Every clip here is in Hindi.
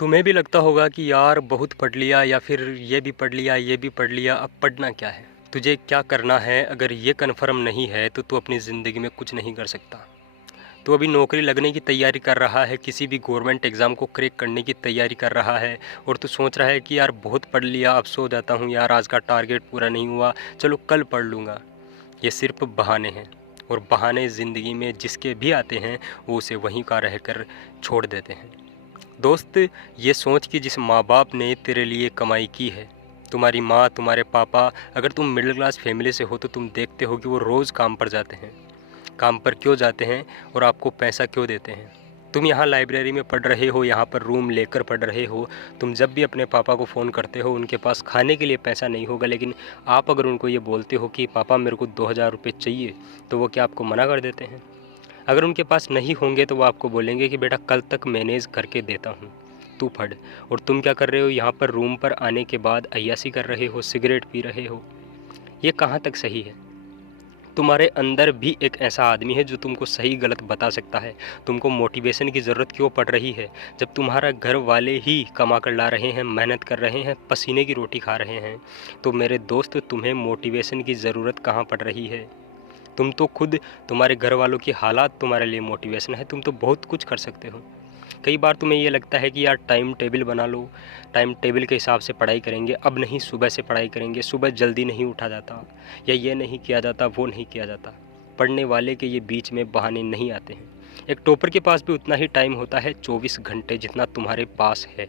तुम्हें भी लगता होगा कि यार बहुत पढ़ लिया या फिर ये भी पढ़ लिया ये भी पढ़ लिया, अब पढ़ना क्या है, तुझे क्या करना है। अगर ये कन्फर्म नहीं है तो तू अपनी ज़िंदगी में कुछ नहीं कर सकता। तू अभी नौकरी लगने की तैयारी कर रहा है, किसी भी गवर्नमेंट एग्ज़ाम को क्रैक करने की तैयारी कर रहा है और तू सोच रहा है कि यार बहुत पढ़ लिया, अब सो जाता हूँ, यार आज का टारगेट पूरा नहीं हुआ, चलो कल पढ़ लूँगा। ये सिर्फ बहाने हैं और बहाने ज़िंदगी में जिसके भी आते हैं वो उसे वहीं का रहकर छोड़ देते हैं। दोस्त, ये सोच कि जिस माँ बाप ने तेरे लिए कमाई की है, तुम्हारी माँ तुम्हारे पापा, अगर तुम मिडिल क्लास फैमिली से हो तो तुम देखते हो कि वो रोज़ काम पर जाते हैं। काम पर क्यों जाते हैं और आपको पैसा क्यों देते हैं। तुम यहाँ लाइब्रेरी में पढ़ रहे हो, यहाँ पर रूम लेकर पढ़ रहे हो। तुम जब भी अपने पापा को फ़ोन करते हो उनके पास खाने के लिए पैसा नहीं होगा, लेकिन आप अगर उनको ये बोलते हो कि पापा मेरे को 2000 रुपये चाहिए, तो वो क्या आपको मना कर देते हैं। अगर उनके पास नहीं होंगे तो वो आपको बोलेंगे कि बेटा कल तक मैनेज करके देता हूँ, तू पढ़। और तुम क्या कर रहे हो, यहाँ पर रूम पर आने के बाद अय्यासी कर रहे हो, सिगरेट पी रहे हो। ये कहाँ तक सही है। तुम्हारे अंदर भी एक ऐसा आदमी है जो तुमको सही गलत बता सकता है। तुमको मोटिवेशन की ज़रूरत क्यों पड़ रही है, जब तुम्हारा घर वाले ही कमा कर ला रहे हैं, मेहनत कर रहे हैं, पसीने की रोटी खा रहे हैं। तो मेरे दोस्त, तुम्हें मोटिवेशन की ज़रूरत कहाँ पड़ रही है। तुम तो खुद, तुम्हारे घर वालों की हालात तुम्हारे लिए मोटिवेशन है। तुम तो बहुत कुछ कर सकते हो। कई बार तुम्हें ये लगता है कि यार टाइम टेबल बना लो, टाइम टेबल के हिसाब से पढ़ाई करेंगे, अब नहीं सुबह से पढ़ाई करेंगे, सुबह जल्दी नहीं उठा जाता, या ये नहीं किया जाता, वो नहीं किया जाता। पढ़ने वाले के ये बीच में बहाने नहीं आते हैं। एक टॉपर के पास भी उतना ही टाइम होता है, 24 घंटे जितना तुम्हारे पास है।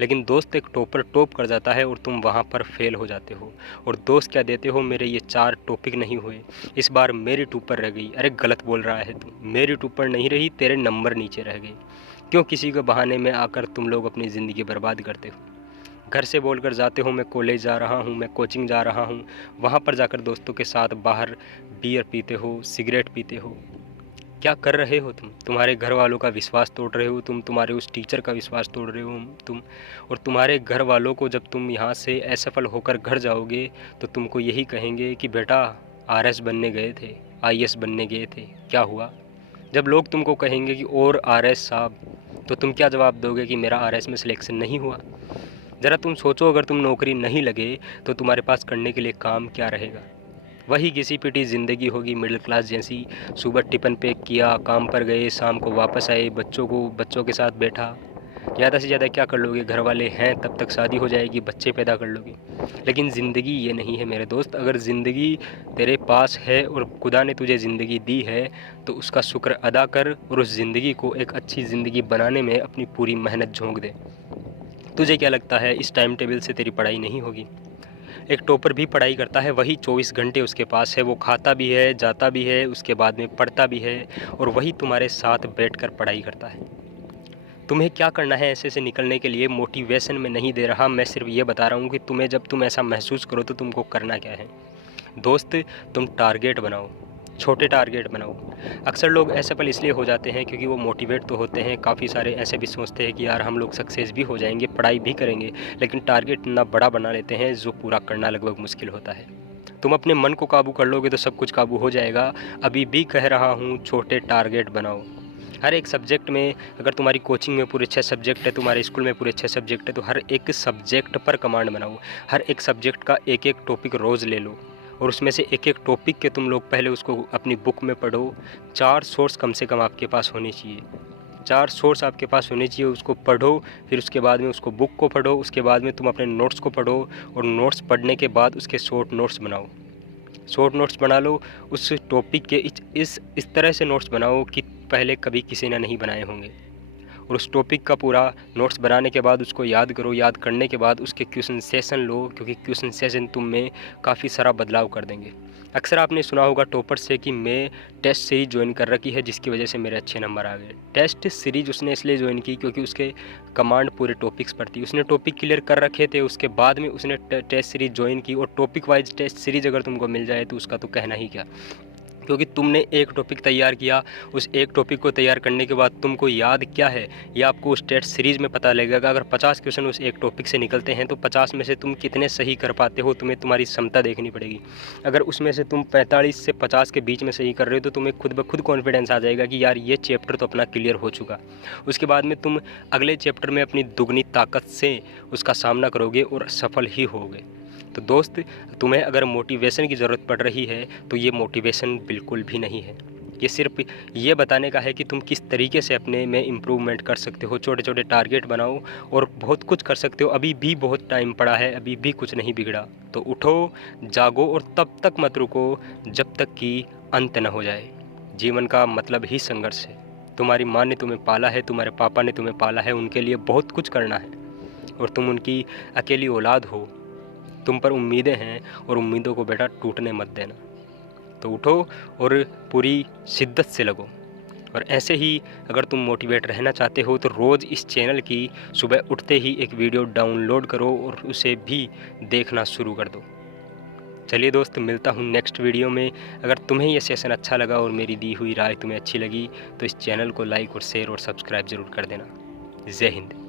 लेकिन दोस्त, एक टॉपर टॉप कर जाता है और तुम वहाँ पर फेल हो जाते हो। और दोस्त क्या देते हो, मेरे ये 4 टॉपिक नहीं हुए, इस बार मेरी टॉपर रह गई। अरे गलत बोल रहा है तू, मेरी टॉपर नहीं रही, तेरे नंबर नीचे रह गए। क्यों किसी के बहाने में आकर तुम लोग अपनी ज़िंदगी बर्बाद करते हो। घर से बोलकर जाते हो मैं कॉलेज जा रहा हूँ, मैं कोचिंग जा रहा हूँ, वहाँ पर जाकर दोस्तों के साथ बाहर बियर पीते हो, सिगरेट पीते हो। क्या कर रहे हो तुम। तुम्हारे घर वालों का विश्वास तोड़ रहे हो तुम, तुम्हारे उस टीचर का विश्वास तोड़ रहे हो तुम। और तुम्हारे घर वालों को जब तुम यहाँ से असफल होकर घर जाओगे तो तुमको यही कहेंगे कि बेटा आरएस बनने गए थे, आईएएस बनने गए थे, क्या हुआ। जब लोग तुमको कहेंगे कि और आरएस साहब, तो तुम क्या जवाब दोगे कि मेरा आरएस में सिलेक्शन नहीं हुआ। ज़रा तुम सोचो, अगर तुम नौकरी नहीं लगे तो तुम्हारे पास करने के लिए काम क्या रहेगा। वही घिसी पिटी ज़िंदगी होगी मिडिल क्लास जैसी। सुबह टिफ़िन पैक किया, काम पर गए, शाम को वापस आए, बच्चों के साथ बैठा। ज़्यादा से ज़्यादा क्या कर लोगे, घर वाले हैं तब तक शादी हो जाएगी, बच्चे पैदा कर लोगे। लेकिन ज़िंदगी ये नहीं है मेरे दोस्त। अगर ज़िंदगी तेरे पास है और खुदा ने तुझे ज़िंदगी दी है तो उसका शुक्र अदा कर और उस ज़िंदगी को एक अच्छी ज़िंदगी बनाने में अपनी पूरी मेहनत झोंक दे। तुझे क्या लगता है इस टाइम टेबल से तेरी पढ़ाई नहीं होगी। एक टॉपर भी पढ़ाई करता है, वही 24 घंटे उसके पास है, वो खाता भी है, जाता भी है, उसके बाद में पढ़ता भी है, और वही तुम्हारे साथ बैठकर पढ़ाई करता है। तुम्हें क्या करना है ऐसे से निकलने के लिए। मोटिवेशन में नहीं दे रहा, मैं सिर्फ ये बता रहा हूँ कि तुम्हें जब तुम ऐसा महसूस करो तो तुमको करना क्या है। दोस्त, तुम टारगेट बनाओ, छोटे टारगेट बनाओ। अक्सर लोग असफल इसलिए हो जाते हैं क्योंकि वो मोटिवेट तो होते हैं, काफ़ी सारे ऐसे भी सोचते हैं कि यार हम लोग सक्सेस भी हो जाएंगे, पढ़ाई भी करेंगे, लेकिन टारगेट इतना बड़ा बना लेते हैं जो पूरा करना लगभग मुश्किल होता है। तुम अपने मन को काबू कर लोगे तो सब कुछ काबू हो जाएगा। अभी भी कह रहा हूँ, छोटे टारगेट बनाओ। हर एक सब्जेक्ट में, अगर तुम्हारी कोचिंग में पूरे 6 सब्जेक्ट है, तुम्हारे स्कूल में पूरे 6 सब्जेक्ट है, तो हर एक सब्जेक्ट पर कमांड बनाओ। हर एक सब्जेक्ट का एक एक टॉपिक रोज़ ले लो और उसमें से एक एक टॉपिक के तुम लोग पहले उसको अपनी बुक में पढ़ो। 4 सोर्स कम से कम आपके पास होने चाहिए, 4 सोर्स आपके पास होने चाहिए, उसको पढ़ो। फिर उसके बाद में उसको बुक को पढ़ो, उसके बाद में तुम अपने नोट्स को पढ़ो, और नोट्स पढ़ने के बाद उसके शॉर्ट नोट्स बनाओ। शॉर्ट नोट्स बना लो उस टॉपिक के, इस तरह से नोट्स बनाओ कि पहले कभी किसी ने नहीं बनाए होंगे। और उस टॉपिक का पूरा नोट्स बनाने के बाद उसको याद करो। याद करने के बाद उसके क्वेश्चन सेशन लो, क्योंकि क्वेश्चन सेशन तुम में काफ़ी सारा बदलाव कर देंगे। अक्सर आपने सुना होगा टॉपर से कि मैं टेस्ट सीरीज ज्वाइन कर रखी है जिसकी वजह से मेरे अच्छे नंबर आ गए। टेस्ट सीरीज उसने इसलिए ज्वाइन की क्योंकि उसके कमांड पूरे टॉपिक्स पर थी, उसने टॉपिक क्लियर कर रखे थे, उसके बाद में उसने टेस्ट सीरीज ज्वाइन की। और टॉपिक वाइज टेस्ट सीरीज अगर तुमको मिल जाए तो उसका तो कहना ही क्या। क्योंकि तुमने एक टॉपिक तैयार किया, उस एक टॉपिक को तैयार करने के बाद तुमको याद क्या है ये आपको उस टेस्ट सीरीज़ में पता लगेगा। अगर 50 क्वेश्चन उस एक टॉपिक से निकलते हैं तो 50 में से तुम कितने सही कर पाते हो, तुम्हें तुम्हारी क्षमता देखनी पड़ेगी। अगर उसमें से तुम 45 से 50 के बीच में सही कर रहे हो तो तुम्हें खुद ब खुद कॉन्फिडेंस आ जाएगा कि यार ये चैप्टर तो अपना क्लियर हो चुका। उसके बाद में तुम अगले चैप्टर में अपनी दुगनी ताकत से उसका सामना करोगे और सफल ही होगे। तो दोस्त, तुम्हें अगर मोटिवेशन की ज़रूरत पड़ रही है तो ये मोटिवेशन बिल्कुल भी नहीं है। ये सिर्फ ये बताने का है कि तुम किस तरीके से अपने में इम्प्रूवमेंट कर सकते हो। छोटे छोटे टारगेट बनाओ और बहुत कुछ कर सकते हो। अभी भी बहुत टाइम पड़ा है, अभी भी कुछ नहीं बिगड़ा। तो उठो, जागो और तब तक मत रुको जब तक कि अंत न हो जाए। जीवन का मतलब ही संघर्ष है। तुम्हारी माँ ने तुम्हें पाला है, तुम्हारे पापा ने तुम्हें पाला है, उनके लिए बहुत कुछ करना है और तुम उनकी अकेली औलाद हो। तुम पर उम्मीदें हैं और उम्मीदों को बेटा टूटने मत देना। तो उठो और पूरी शिद्दत से लगो। और ऐसे ही अगर तुम मोटिवेट रहना चाहते हो तो रोज़ इस चैनल की सुबह उठते ही एक वीडियो डाउनलोड करो और उसे भी देखना शुरू कर दो। चलिए दोस्त, मिलता हूँ नेक्स्ट वीडियो में। अगर तुम्हें यह सेशन अच्छा लगा और मेरी दी हुई राय तुम्हें अच्छी लगी तो इस चैनल को लाइक और शेयर और सब्सक्राइब ज़रूर कर देना। जय हिंद।